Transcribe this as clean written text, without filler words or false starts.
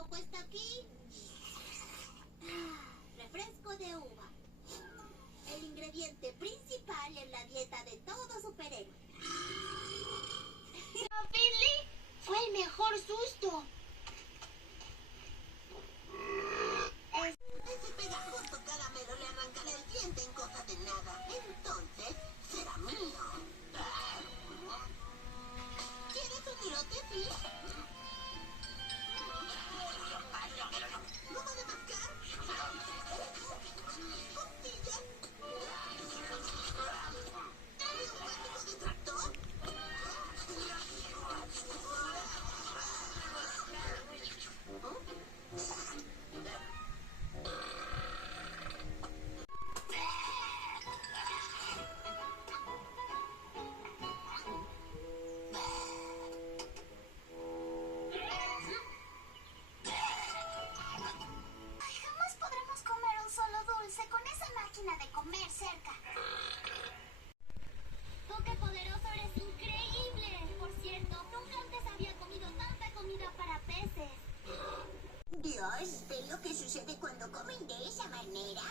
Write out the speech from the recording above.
nuevo puesto aquí. Refresco de uva. El ingrediente principal en la dieta de todo superhéroe. Finley, fue el mejor susto. Ese pegajoso caramelo le arrancará el diente en cosa de nada. Entonces, será mío. ¿Quieres un virote, sí? ¿Goma de mascar? ¿Costillas? ¿Neumático de tractor? Jamás podremos comer un solo dulce con esa máquina de comer cerca. ¡Oh, qué poderoso! ¡Eres increíble! Por cierto, nunca antes había comido tanta comida para peces. Dios, ¿ves lo que sucede cuando comen de esa manera?